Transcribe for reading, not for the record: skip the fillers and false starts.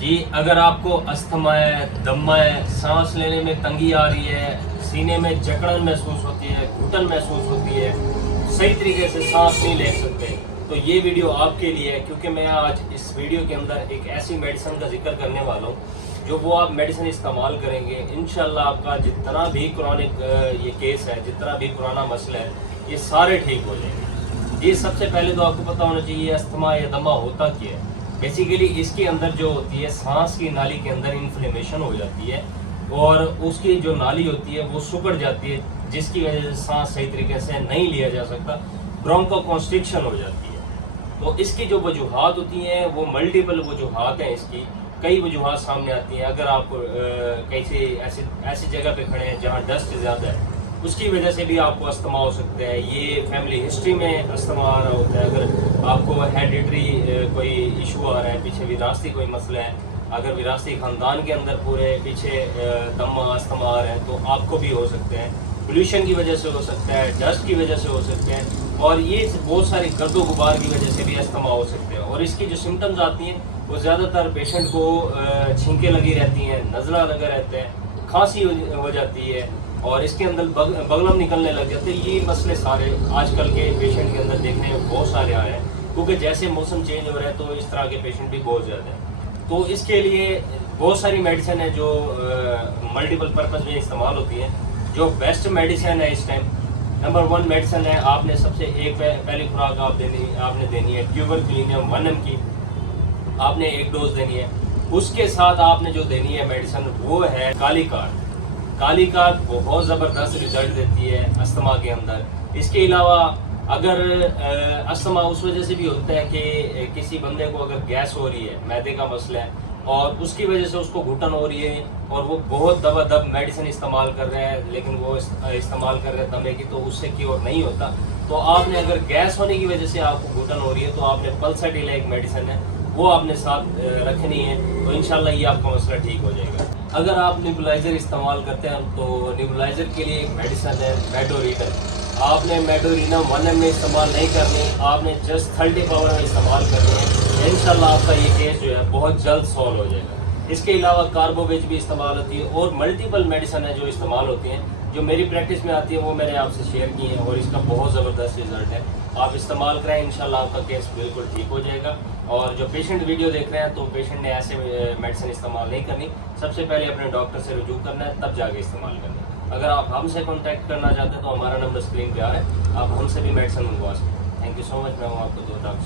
जी, अगर आपको अस्थमा है, दमा है, सांस लेने में तंगी आ रही है, सीने में जकड़न महसूस होती है, घुटन महसूस होती है, सही तरीके से सांस नहीं ले सकते, तो ये वीडियो आपके लिए है। क्योंकि मैं आज इस वीडियो के अंदर एक ऐसी मेडिसिन का जिक्र करने वाला हूँ जो वो आप मेडिसिन इस्तेमाल करेंगे, इंशाल्लाह आपका जितना भी क्रॉनिक ये केस है, जितना भी पुराना मसला है, ये सारे ठीक हो जाएंगे। ये सबसे पहले तो आपको पता होना चाहिए अस्थमा या दमा होता क्या है। बेसिकली इसके अंदर जो होती है, सांस की नाली के अंदर इन्फ्लेमेशन हो जाती है और उसकी जो नाली होती है वो सिकुड़ जाती है, जिसकी वजह से सांस सही तरीके से नहीं लिया जा सकता, ब्रोंकोकॉन्स्ट्रिक्शन हो जाती है। तो इसकी जो वजूहात होती हैं वो मल्टीपल वजूहात हैं, इसकी कई वजूहात सामने आती हैं। अगर आप कैसे ऐसी जगह पे खड़े हैं जहाँ डस्ट ज़्यादा है, उसकी वजह से भी आपको अस्थमा हो सकता है। ये फैमिली हिस्ट्री में अस्थमा आ रहा होता है। अगर आपको हेरिडिटरी कोई इशू आ रहा है, पीछे विरासती कोई मसला है, अगर विरासती ख़ानदान के अंदर पूरे पीछे दमा अस्थमा आ रहा है, तो आपको भी हो सकते हैं। पोल्यूशन की वजह से हो सकता है, डस्ट की वजह से हो सकते हैं, और ये बहुत सारी गर्दो गुबार की वजह से भी अस्थमा हो सकते हैं। और इसकी जो सिम्टम्स आती हैं वो ज़्यादातर पेशेंट को छींकें लगी रहती हैं, नज़ला लगा रहता है, खांसी हो जाती है और इसके अंदर बगलम निकलने लग जाते हैं। ये मसले सारे आजकल के पेशेंट के अंदर देखने में बहुत सारे आए हैं, क्योंकि जैसे मौसम चेंज हो रहा है तो इस तरह के पेशेंट भी बहुत ज़्यादा हैं। तो इसके लिए बहुत सारी मेडिसिन है जो मल्टीपल पर्पज़ में इस्तेमाल होती हैं। जो बेस्ट मेडिसिन है इस टाइम, नंबर 1 मेडिसिन है, आपने सबसे पहली खुराक आपने देनी है ट्यूबरक्लिनियम 1 mg की, आपने 1 डोज देनी है। उसके साथ आपने जो देनी है मेडिसिन वो है कालीकार्ड। कालीकार्ड बहुत ज़बरदस्त रिजल्ट देती है अस्थमा के अंदर। इसके अलावा अगर अस्थमा उस वजह से भी होता है कि किसी बंदे को अगर गैस हो रही है, मैदे का मसला है, और उसकी वजह से उसको घुटन हो रही है और वो बहुत दबादब मेडिसिन इस्तेमाल कर रहे हैं, लेकिन वो इस्तेमाल कर रहे हैं दमे की, तो उससे क्योर नहीं होता। तो आपने अगर गैस होने की वजह से आपको घुटन हो रही है तो आपने पल्साटिल एक मेडिसिन है वो आपने साथ रखनी है, तो इंशाल्लाह ये आपका मसला ठीक हो जाएगा। अगर आप नेबुलाइज़र इस्तेमाल करते हैं तो नेबुलाइज़र के लिए एक मेडिसिन है मेडोरीना। आपने मेडोरीना 1 mg में इस्तेमाल नहीं करनी, आपने जस्ट 30 पावर में इस्तेमाल करनी है। इंशाल्लाह आपका ये केस जो है बहुत जल्द सॉल्व हो जाएगा। इसके अलावा कार्बोवेज भी इस्तेमाल होती है और मल्टीपल मेडिसिन है जो इस्तेमाल होती हैं, जो मेरी प्रैक्टिस में आती है वो मैंने आपसे शेयर की हैं और इसका बहुत ज़बरदस्त रिजल्ट है। आप इस्तेमाल करें, इंशाल्लाह आपका केस बिल्कुल ठीक हो जाएगा। और जो पेशेंट वीडियो देख रहे हैं तो पेशेंट ने ऐसे मेडिसिन इस्तेमाल नहीं करनी, सबसे पहले अपने डॉक्टर से रुजू करना है, तब जाके इस्तेमाल करना है। अगर आप हमसे कॉन्टैक्ट करना चाहते हैं तो हमारा नंबर स्क्रीन पे आ रहा है, आप हमसे भी मेडिसिन मंगवा सकते हैं। Thank you so much. मैं हूँ आपको डॉक्टर